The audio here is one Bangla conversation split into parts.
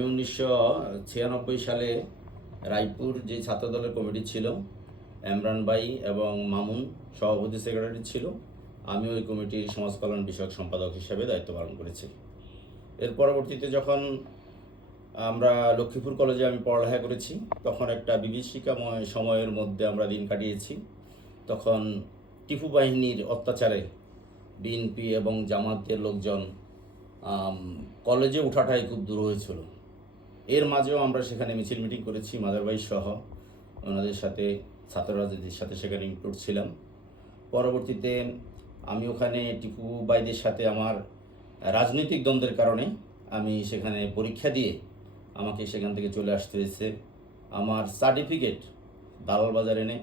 1996 সালে রায়পুর যে ছাত্রদলের কমিটি ছিল, এমরান ভাই এবং মামুন সভাপতি সেক্রেটারি ছিল। আমি ওই কমিটির সমাজ কল্যাণ বিষয়ক সম্পাদক হিসেবে দায়িত্ব পালন করেছি। এর পরবর্তীতে যখন আমরা লক্ষ্মীপুর কলেজে আমি পড়ালেখা করেছি, তখন একটা বিভীষিকাময় সময়ের মধ্যে আমরা দিন কাটিয়েছি। তখন টিপু বাহিনীর অত্যাচারে বিএনপি এবং জামাতের লোকজন কলেজে ওঠাটাই খুব দূর হয়েছিল। এর মাঝেও আমরা সেখানে মিছিল মিটিং করেছি, মাদার ভাই সহ ওনাদের সাথে, ছাত্র রাজনীতির সাথে সেখানে ইনক্লুড ছিলাম। পরবর্তীতে আমি ওখানে টিপু ভাইদের সাথে আমার রাজনৈতিক দ্বন্দ্বের কারণে আমি সেখানে পরীক্ষা দিয়ে আমাকে সেখান থেকে চলে আসতে হয়েছে। আমার সার্টিফিকেট দালাল বাজার এনে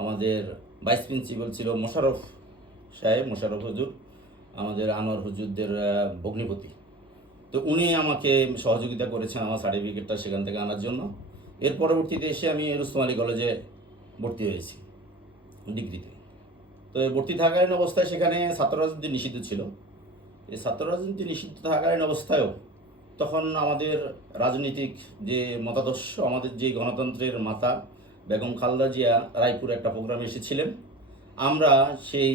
আমাদের ভাইস প্রিন্সিপাল ছিল মোশাররফ সাহেব, মোশাররফ হুজুর, আমাদের আনোয়ার হুজুরদের ভগ্নিপতি। তো উনি আমাকে সহযোগিতা করেছেন আমার সার্টিফিকেটটা সেখান থেকে আনার জন্য। এর পরবর্তীতে এসে আমি রুস্তম আলী কলেজে ভর্তি হয়েছি ডিগ্রিতে। তো ভর্তি থাকালীন অবস্থায় সেখানে ছাত্র রাজনীতি নিষিদ্ধ ছিল। এই ছাত্র রাজনীতি নিষিদ্ধ থাকালীন অবস্থায়ও তখন আমাদের রাজনীতিক যে মতাদর্শ, আমাদের যে গণতন্ত্রের মাতা বেগম খালেদা জিয়া রায়পুরে একটা প্রোগ্রামে এসেছিলেন। আমরা সেই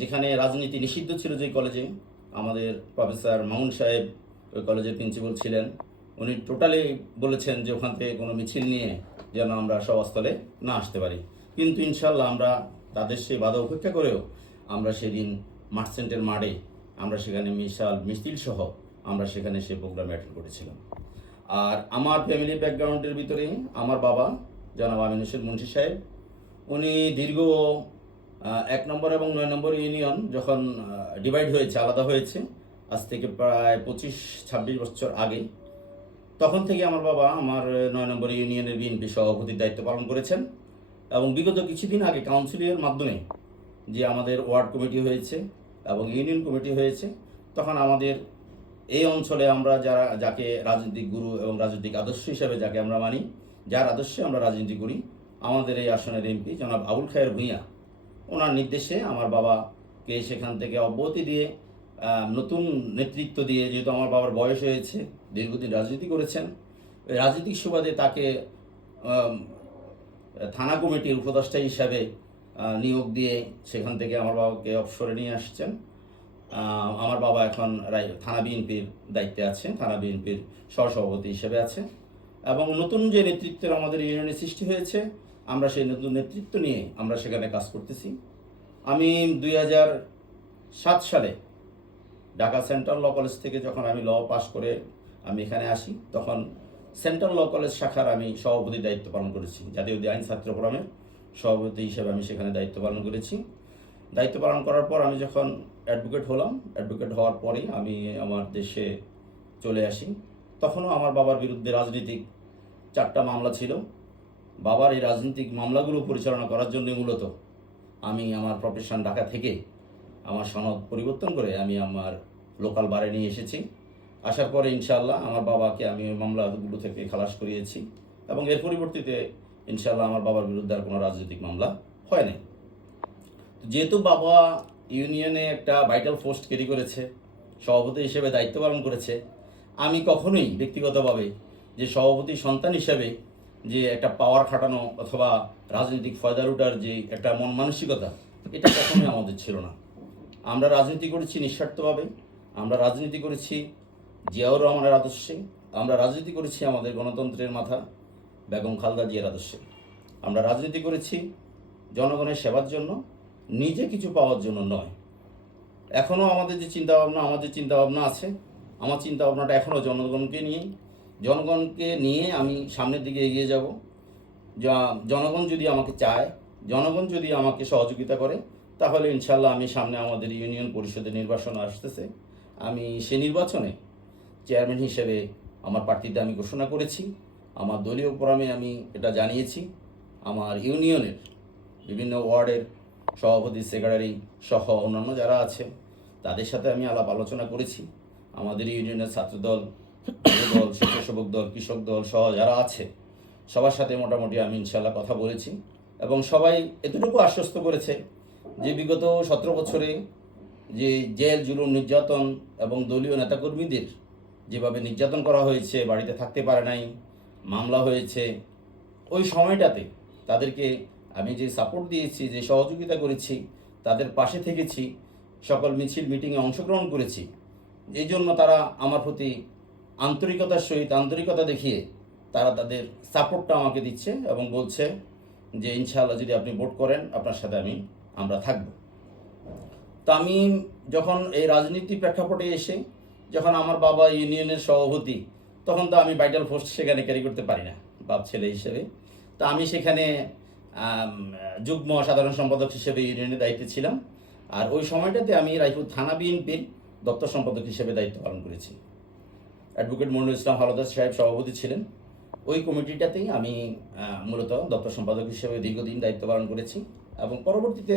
যেখানে রাজনীতি নিষিদ্ধ ছিল যে কলেজে, আমাদের প্রফেসর মামুন সাহেব ওই কলেজের প্রিন্সিপাল ছিলেন, উনি টোটালি বলেছেন যে ওখান থেকে কোনো মিছিল নিয়ে যেন আমরা সভাস্থলে না আসতে পারি। কিন্তু ইনশাল্লাহ আমরা তাদের সেই বাধা উপেক্ষা করেও আমরা সেদিন মার্চেন্টের মাঠে আমরা সেখানে মিছিল সহ আমরা সেখানে সেই প্রোগ্রামে অ্যাটেন্ড করেছিলাম। আর আমার ফ্যামিলি ব্যাকগ্রাউন্ডের ভিতরে আমার বাবা জনাব আমিন হোসেন মুন্সি সাহেব, উনি দীর্ঘ 1 নম্বর এবং 9 নম্বর ইউনিয়ন যখন ডিভাইড হয়েছে, আলাদা হয়েছে, আজ থেকে প্রায় 25-26 বছর আগে, তখন থেকে আমার বাবা আমার 9 নম্বর ইউনিয়নের বিএনপি সভাপতির দায়িত্ব পালন করেছেন। এবং বিগত কিছুদিন আগে কাউন্সিলের মাধ্যমে যে আমাদের ওয়ার্ড কমিটি হয়েছে এবং ইউনিয়ন কমিটি হয়েছে, তখন আমাদের এই অঞ্চলে আমরা যাকে রাজনৈতিক গুরু এবং রাজনৈতিক আদর্শ হিসেবে যাকে আমরা মানি, যার আদর্শে আমরা রাজনীতি করি, আমাদের এই আসনের এমপি জনাব আবুল খায়ের ভূঁইয়া, ওনার নির্দেশে আমার বাবাকে সেখান থেকে অব্যাহতি দিয়ে নতুন নেতৃত্ব দিয়ে, যেহেতু আমার বাবার বয়স হয়েছে, দীর্ঘদিন রাজনীতি করেছেন, ওই রাজনৈতিক সুবাদে তাকে থানা কমিটির উপদেষ্টা হিসাবে নিয়োগ দিয়ে সেখান থেকে আমার বাবাকে অবসরে নিয়ে আসছেন। আমার বাবা এখন থানা বিএনপির দায়িত্বে আছে, থানা বিএনপির সহসভাপতি হিসেবে আছে। এবং নতুন যে নেতৃত্বের আমাদের ইউনিয়নের সৃষ্টি হয়েছে, আমরা সেই নতুন নেতৃত্ব নিয়ে আমরা সেখানে কাজ করতেছি। আমি 2007 সালে ঢাকা সেন্ট্রাল ল কলেজ থেকে যখন আমি ল পাস করে আমি এখানে আসি, তখন সেন্ট্রাল ল কলেজ শাখার আমি সভাপতির দায়িত্ব পালন করেছি। জাতীয় আইন ছাত্র ফোরামের সভাপতি হিসেবে আমি সেখানে দায়িত্ব পালন করেছি। দায়িত্ব পালন করার পর আমি যখন অ্যাডভোকেট হলাম, অ্যাডভোকেট হওয়ার পরেই আমি আমার দেশে চলে আসি। তখনও আমার বাবার বিরুদ্ধে রাজনীতিক 4টা মামলা ছিল। বাবার এই রাজনৈতিক মামলাগুলো পরিচালনা করার জন্য মূলত আমি আমার প্রফেশন ঢাকা থেকে আমার সনদ পরিবর্তন করে আমি আমার লোকাল বারে নিয়ে এসেছি। আসার পরে ইনশাআল্লাহ আমার বাবাকে আমি ওই মামলাগুলো থেকে খালাস করিয়েছি এবং এর পরিবর্তিতে ইনশাআল্লাহ আমার বাবার বিরুদ্ধে আর কোনো রাজনৈতিক মামলা হয় নাই। যেহেতু বাবা ইউনিয়নে একটা ভাইটাল পোস্ট ক্যারি করেছে, সভাপতি হিসেবে দায়িত্ব পালন করেছে, আমি কখনোই ব্যক্তিগতভাবে যে সভাপতি সন্তান হিসেবে যে একটা পাওয়ার খাটানো অথবা রাজনৈতিক ফয়দা লুটার যে একটা মন মানসিকতা, এটা কখনোই আমাদের ছিল না। আমরা রাজনীতি করেছি নিঃস্বার্থভাবে, আমরা রাজনীতি করেছি জিয়াউর রহমানের আদর্শে, আমরা রাজনীতি করেছি আমাদের গণতন্ত্রের মাথা বেগম খালেদা জিয়ার আদর্শে। আমরা রাজনীতি করেছি জনগণের সেবার জন্য, নিজে কিছু পাওয়ার জন্য নয়। এখনও আমাদের যে চিন্তাভাবনা আছে, আমার চিন্তাভাবনাটা এখনও জনগণকে নিয়ে আমি সামনের দিকে এগিয়ে যাব। জনগণ যদি আমাকে চায়, জনগণ যদি আমাকে সহযোগিতা করে, তাহলে ইনশাল্লাহ আমি সামনে আমাদের ইউনিয়ন পরিষদের নির্বাচন আসতেছে, আমি সে নির্বাচনে চেয়ারম্যান হিসেবে আমার প্রার্থীটা আমি ঘোষণা করেছি। আমার দলীয় ফোরামে আমি এটা জানিয়েছি। আমার ইউনিয়নের বিভিন্ন ওয়ার্ডের সভাপতি, সেক্রেটারি সহ অন্যান্য যারা আছে তাদের সাথে আমি আলাপ আলোচনা করেছি। আমাদের ইউনিয়নের ছাত্রদল, যুবদল, স্বেচ্ছাসেবক দল, কৃষক দল সহ যারা আছে সবার সাথে মোটামুটি আমি ইনশাল্লাহ কথা বলেছি এবং সবাই এতটুকু আশ্বস্ত করেছে যে বিগত 17 বছরে যে জেল, জুলুম, নির্যাতন এবং দলীয় নেতাকর্মীদের যেভাবে নির্যাতন করা হয়েছে, বাড়িতে থাকতে পারে নাই, মামলা হয়েছে, ওই সময়টাতে তাদেরকে আমি যে সাপোর্ট দিয়েছি, যে সহযোগিতা করেছি, তাদের পাশে থেকেছি, সকল মিছিল মিটিংয়ে অংশগ্রহণ করেছি, এই জন্য তারা আমার প্রতি আন্তরিকতা দেখিয়ে তারা তাদের সাপোর্টটা আমাকে দিচ্ছে এবং বলছে যে ইনশাআল্লাহ যদি আপনি ভোট করেন আপনার সাথে আমরা থাকব। তো আমি যখন এই রাজনীতি প্রেক্ষাপটে এসে যখন আমার বাবা ইউনিয়নের সভাপতি, তখন তো আমি ভাইটাল পোস্ট সেখানে ক্যারি করতে পারি না বাপ ছেলে হিসেবে। তো আমি সেখানে যুগ্ম সাধারণ সম্পাদক হিসেবে ইউনিয়নের দায়িত্বে ছিলাম। আর ওই সময়টাতে আমি রায়পুর থানা বিএনপির দপ্তর সম্পাদক হিসেবে দায়িত্ব পালন করেছি। অ্যাডভোকেট মনিরুল ইসলাম হাওলাদার সাহেব সভাপতি ছিলেন। ওই কমিটিটাতেই আমি মূলত দপ্তর সম্পাদক হিসেবে দীর্ঘদিন দায়িত্ব পালন করেছি। এবং পরবর্তীতে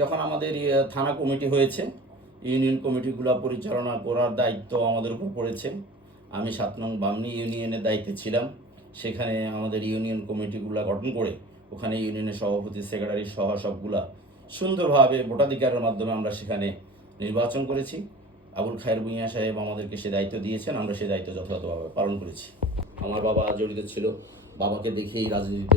যখন আমাদের থানা কমিটি হয়েছে, ইউনিয়ন কমিটিগুলো পরিচালনা করার দায়িত্ব আমাদের উপর পড়েছে। আমি 7 নং বামনী ইউনিয়নের দায়িত্বে ছিলাম। সেখানে আমাদের ইউনিয়ন কমিটিগুলো গঠন করে ওখানে ইউনিয়নের সভাপতি, সেক্রেটারি সহ সবগুলা সুন্দরভাবে ভোটাধিকারের মাধ্যমে আমরা সেখানে নির্বাচন করেছি। আবুল খায়ের ভূঁইয়া সাহেব আমাদেরকে সে দায়িত্ব দিয়েছেন, আমরা সেই দায়িত্ব যথাযথভাবে পালন করেছি। আমার বাবা জড়িত ছিল, বাবাকে দেখেই রাজনীতিতে